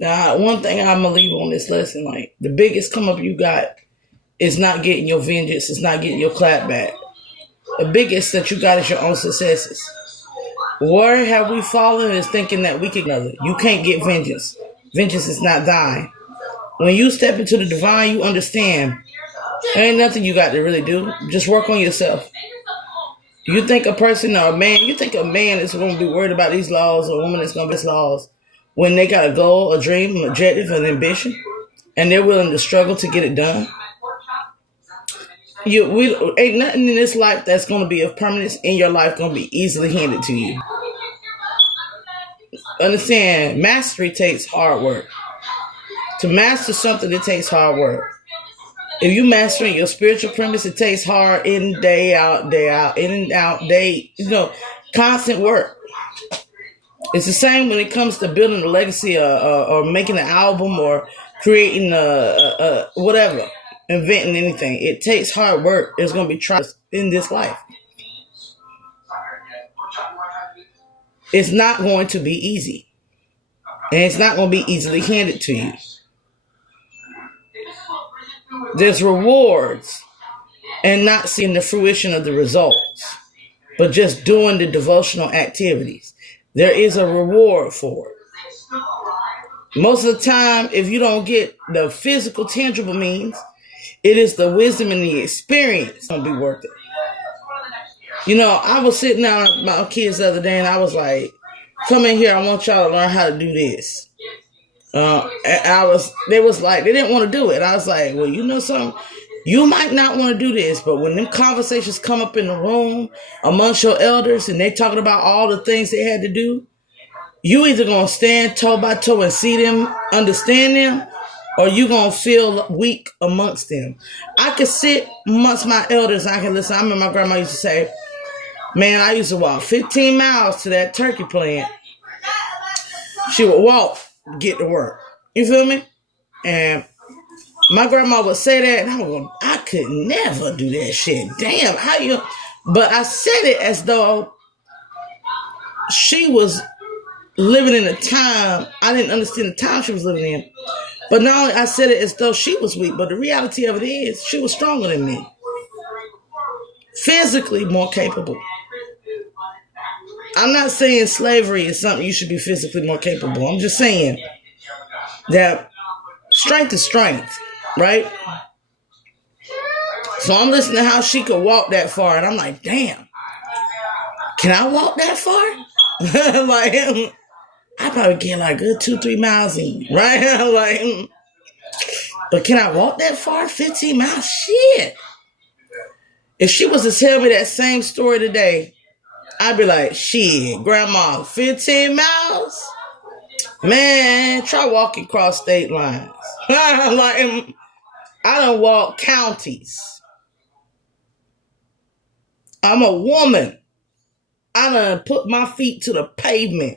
Now, one thing I'm gonna leave on this lesson, like the biggest come up you got is not getting your vengeance, it's not getting your clap back. The biggest that you got is your own successes. Where have we fallen is thinking that we can another. You can't get vengeance. Vengeance is not thine. When you step into the divine, you understand there ain't nothing you got to really do. Just work on yourself. You think a person or a man, you think a man is going to be worried about these laws or a woman is going to be these laws when they got a goal, a dream, an objective, an ambition, and they're willing to struggle to get it done? Ain't nothing in this life that's going to be of permanence in your life going to be easily handed to you. Understand, mastery takes hard work. To master something, it takes hard work. If you mastering your spiritual premise, it takes hard in, day out, in and out, constant work. It's the same when it comes to building a legacy or making an album or creating whatever, inventing anything. It takes hard work. There's going to be trials in this life. It's not going to be easy. And it's not going to be easily handed to you. There's rewards and not seeing the fruition of the results, but just doing the devotional activities. There is a reward for it. Most of the time, if you don't get the physical, tangible means, it is the wisdom and the experience going to be worth it. I was sitting down with my kids the other day and I was like, come in here, I want y'all to learn how to do this. They didn't want to do it. I was like, well, you know something? You might not want to do this, but when them conversations come up in the room amongst your elders and they talking about all the things they had to do, you either going to stand toe by toe and see them, understand them, or you going to feel weak amongst them. I could sit amongst my elders and I can listen. I remember my grandma used to say, man, I used to walk 15 miles to that turkey plant. She would walk, get to work. You feel me? And my grandma would say that, and I could never do that shit. Damn, how you? But I said it as though she was living in a time, I didn't understand the time she was living in. But not only I said it as though she was weak, but the reality of it is she was stronger than me. Physically more capable. I'm not saying slavery is something you should be physically more capable. I'm just saying that strength is strength, right? So I'm listening to how she could walk that far, and I'm like, damn, can I walk that far? Like, I probably get like a good 2-3 miles in, right? Like, but can I walk that far? 15 miles? Shit. If she was to tell me that same story today, I'd be like, shit, grandma, 15 miles? Man, try walking across state lines. Like, I done walk counties. I'm a woman. I done put my feet to the pavement.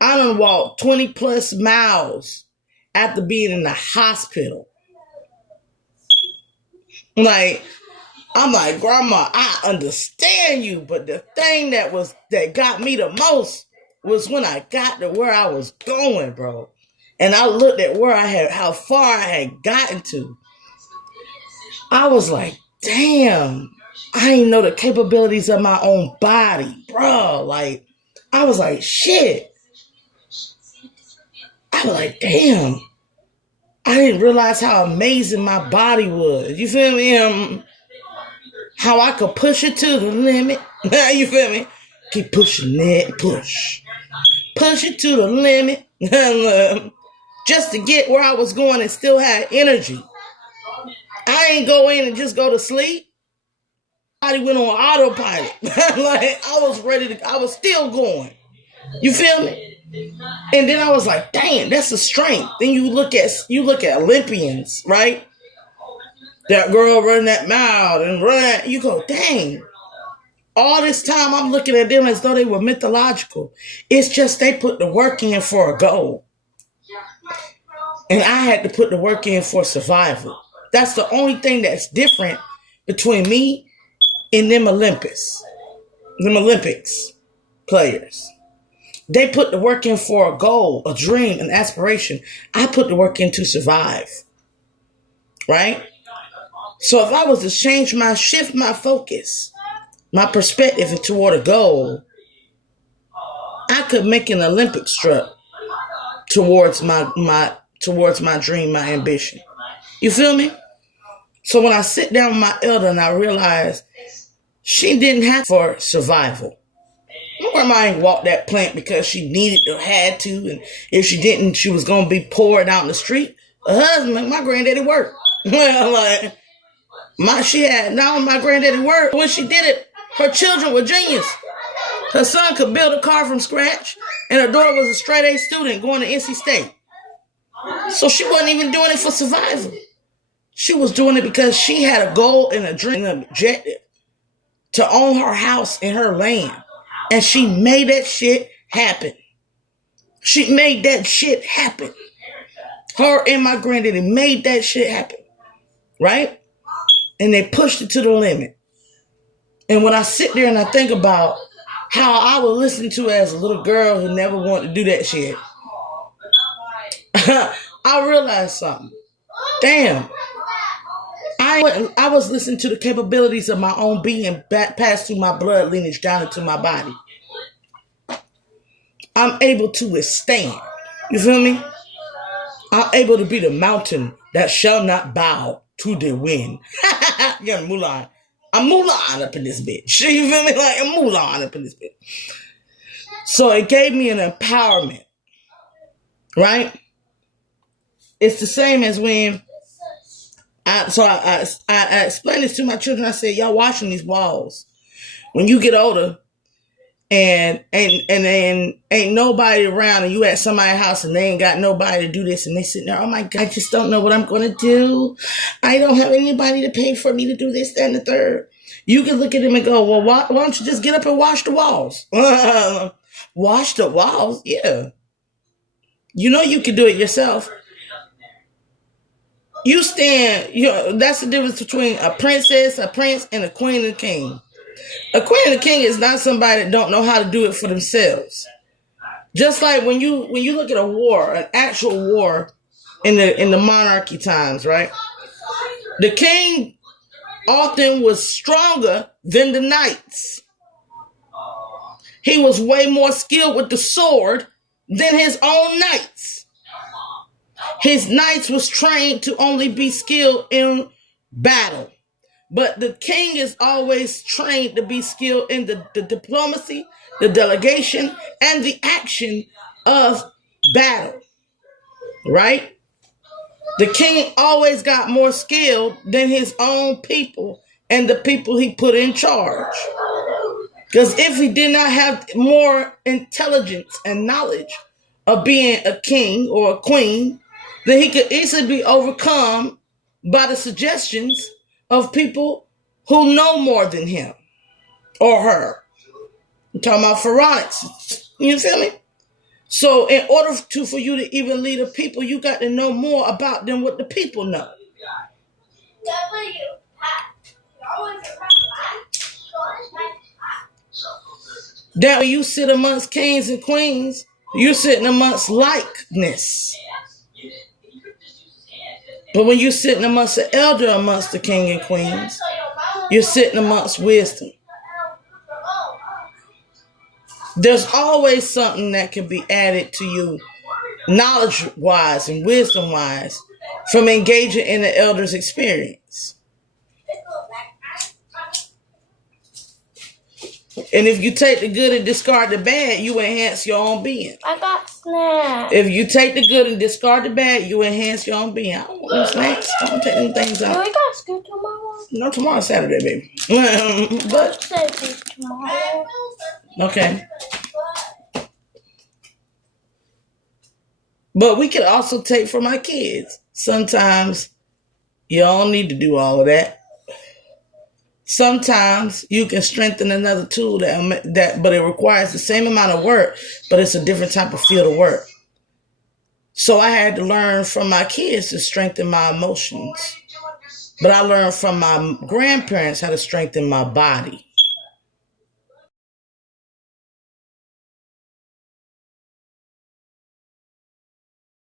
I done walked 20 plus miles after being in the hospital. Like, I'm like, grandma, I understand you, but the thing that got me the most was when I got to where I was going, bro. And I looked at how far I had gotten to. I was like, damn, I didn't know the capabilities of my own body, bro. Like, I was like, shit. I was like, damn. I didn't realize how amazing my body was. You feel me? How I could push it to the limit. You feel me? Keep pushing it, push. Push it to the limit. Just to get where I was going and still had energy. I ain't go in and just go to sleep. I went on autopilot. Like, I was still going. You feel me? And then I was like, damn, that's a strength. Then you look at Olympians, right? That girl running that mile and you go, dang. All this time I'm looking at them as though they were mythological. It's just they put the work in for a goal. And I had to put the work in for survival. That's the only thing that's different between me and them Olympics players. They put the work in for a goal, a dream, an aspiration. I put the work in to survive. Right? So if I was to shift my focus, my perspective toward a goal, I could make an Olympic strut towards my dream, my ambition. You feel me? So when I sit down with my elder and I realize she didn't have for survival. My grandma ain't walked that plank because she needed to, had to, and if she didn't, she was gonna be poured out in the street. Her husband, my granddaddy worked. Like my granddaddy worked. When she did it, her children were genius. Her son could build a car from scratch, and her daughter was a straight A student going to NC State. So she wasn't even doing it for survival. She was doing it because she had a goal and a dream and an objective to own her house and her land. And she made that shit happen. She made that shit happen. Her and my granddaddy made that shit happen. Right? And they pushed it to the limit. And when I sit there and I think about how I was listening to as a little girl who never wanted to do that shit, I realized something. Damn. I was listening to the capabilities of my own being pass through my blood lineage down into my body. I'm able to withstand. You feel me? I'm able to be the mountain that shall not bow to the wind. Yeah, Mulan. I'm Mulan up in this bitch. You feel me? Like I'm Mulan up in this bitch. So it gave me an empowerment. Right? It's the same as when I explained this to my children. I said, y'all watching these walls. When you get older and then ain't nobody around and you at somebody's house and they ain't got nobody to do this and they sitting there, oh my God, I just don't know what I'm going to do. I don't have anybody to pay for me to do this, that, and the third. You can look at them and go, well, why don't you just get up and wash the walls? Wash the walls? Yeah. You know you can do it yourself. You stand, that's the difference between a princess, a prince, and a queen and a king. A queen and a king is not somebody that don't know how to do it for themselves. Just like when you look at a war, an actual war in the monarchy times, right? The king often was stronger than the knights. He was way more skilled with the sword than his own knights. His knights was trained to only be skilled in battle. But the king is always trained to be skilled in the diplomacy, the delegation, and the action of battle. Right? The king always got more skill than his own people and the people he put in charge. Because if he did not have more intelligence and knowledge of being a king or a queen, then he could easily be overcome by the suggestions of people who know more than him or her. I'm talking about pharaonics. You feel me? So in order for you to even lead a people, you got to know more about them what the people know. That when you sit amongst kings and queens, you're sitting amongst likeness. But when you're sitting amongst the elder amongst the king and queens, you're sitting amongst wisdom. There's always something that can be added to you knowledge-wise and wisdom-wise from engaging in the elder's experience. And if you take the good and discard the bad, you enhance your own being. I got snacks. If you take the good and discard the bad, you enhance your own being. I don't want no snacks. Don't take them things out. Do we got school tomorrow? No, tomorrow's Saturday, baby. But tomorrow. Okay. But we can also take from our kids. Sometimes you don't need to do all of that. Sometimes you can strengthen another tool but it requires the same amount of work, but it's a different type of field of work. So I had to learn from my kids to strengthen my emotions. But I learned from my grandparents how to strengthen my body.